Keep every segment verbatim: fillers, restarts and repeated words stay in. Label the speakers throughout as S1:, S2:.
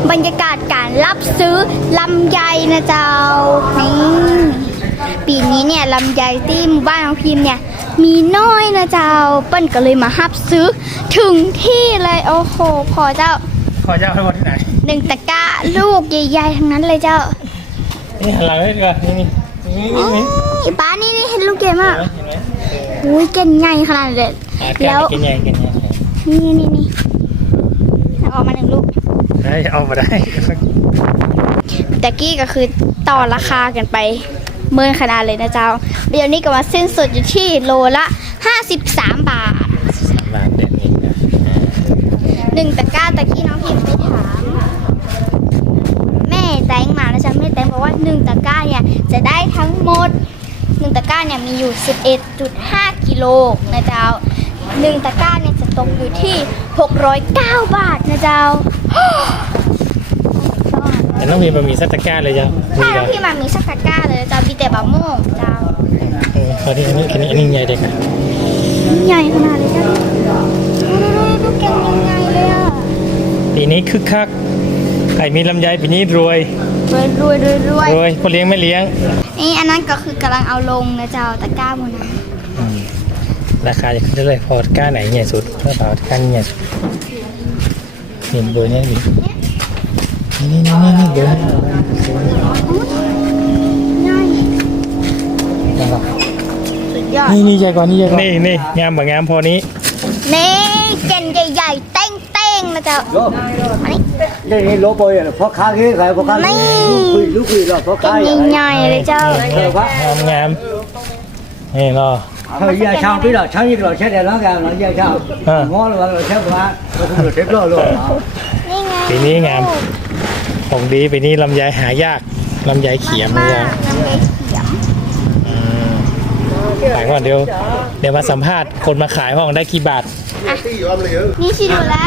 S1: บรรยากาศการรับซื้อลำไยนะเจ้านี่ปีนี้เนี่ยลำไยที่หมู่บ้านของพิมพ์เนี่ยมีน้อยนะเจ้าเปิ้ลก็เลยมารับซื้อถึงที่เลยโอ้โหพอเจ้า
S2: ขอเจ้าให้หมดที่ไหน
S1: หนึ่งตะกร้าลูกใหญ่ๆทั้งนั้นเลยเจ้า
S2: นี่หันหลังเลยดีกว่านี่นี่นี่
S1: นี่ป้านี่นี่เห็นลูกเกมอ่ะอุ้ยเก่งใหญ่ขนาดเลยแล้ว
S2: เก่งใหญ่เก่งใหญ่
S1: นี่นี่นี่เอาออกมาหนึ่งลูก
S2: ได้เอามาได้
S1: ตะกี้ก็คือต่อราคากันไปเมื่อขนาดเลยนะเจ้าเดี๋ยวนี้ก็มาสิ้นสุดอยู่ที่โลละห้าสิบสามบาท
S2: สามบาทเด็ดนี่นะ
S1: หนึ่งตะกร้าตะกี้น้องพิมพ์ไปถามแม่แตงมานะจ๊ะแม่แตงบอกว่าหนึ่งตะกร้าเนี่ยจะได้ทั้งหมดหนึ่งตะกร้าเนี่ยมีอยู่ สิบเอ็ดจุดห้า กิโลนะเจ้าหนึ่งตะกร้าเนี่ยจะตกอยู่ที่หกร้อยเก้าบาทนะเจ้า
S2: แต่น้องมีมันมีสักตะกร้าเลยจ้ะ
S1: ใช่น้องพี่มันมีสักตะกร้าเลยเจ้ามีแต่บะม่วงเจ้า
S2: ตอนนี้อันนี้อันนี้อันนี้ใหญ่เด็กอะ
S1: ใหญ่ขนาดเลยเจ้าดูแกงยังไงเลยอ่ะ
S2: ปีนี้คึกคักใครมีลำไยปีนี้รวย
S1: รวยรวยรวยรวย
S2: รวยพ่อเลี้ยงไม่เลี้ยง
S1: นี่อันนั้นก็คือกำลังเอาลงนะเจ้าตะกร้าหมดนะ
S2: ราคาจะขึ้นได้เลยพอตะกร้าไหนใหญ่สุดเท่าตะกร้าใหญ่สุดเห็นเบอร์นี้ดินี่นี่นี่นี่เบอร์นี่นี่ใหญ่กว่านี่ใหญ่กว่านี่นี่งามแบบงามพอนี้
S1: นี่เก่งใหญ่ๆเต้งเต้งนะเจ้า
S3: นี่นี่โลบอยอ่ะพอค้าขี้ใครพอค้าลูกคุยลูกคุยหรอพอค้า
S1: ใหญ่ๆเลยเจ้าง
S2: ามงามนี่เนาะ
S3: เขาแย่ช่างพี่หรอช่างยี่หรอใช่เดี๋ยวแล้วกันเราแย่ช่างง้อหรือว่าเราใช่ปะเราคงจะเทปโลโล
S1: นี่ไง
S2: ปีนี้งามของดีปีนี้ลำไยหายากลำไยเขียม
S1: มากลำไยเขียม
S2: ขายก่อนเดี๋ยวเดี๋ยวมาสัมภาษณ์คนมาขายห้องได้กี่บาท
S1: นี่ชิดูแล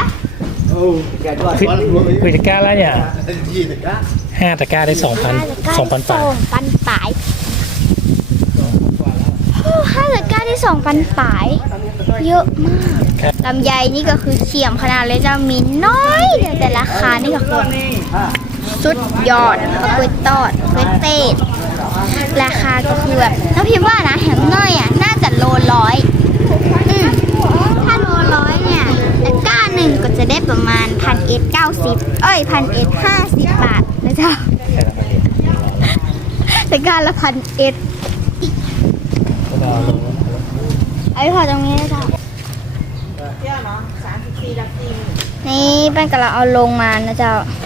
S2: คุยตะกร้าแล้วเนี่ยห้าตะกร้าได้สองพันสองพันปลาย
S1: ปันปลายห้าตะกร้าได้สองพันปลายเยอะมากลำไยนี่ก็คือเขียมขนาดเลยจะมีน้อยแต่ราคานี่ก็คือสุดยอดกล้วยตอดกล้วยเต้ราคาก็คือแบบถ้าพิมพ์ว่านะแหมน้อยอ่ะน่าจะโลร้อยอืมถ้าโลร้อยเนี่ยตะกร้าหนึ่งก็จะได้ประมาณพันเอ็ดเก้าสิบเอ้ยพันเอ็ดห้าสิบบาทนะจ๊ะตะกร้าละพันเอ็ดไอ้พอตรงนี้นะจ๊ะนี่เป็นกำลังเอาลงมานะจ๊ะ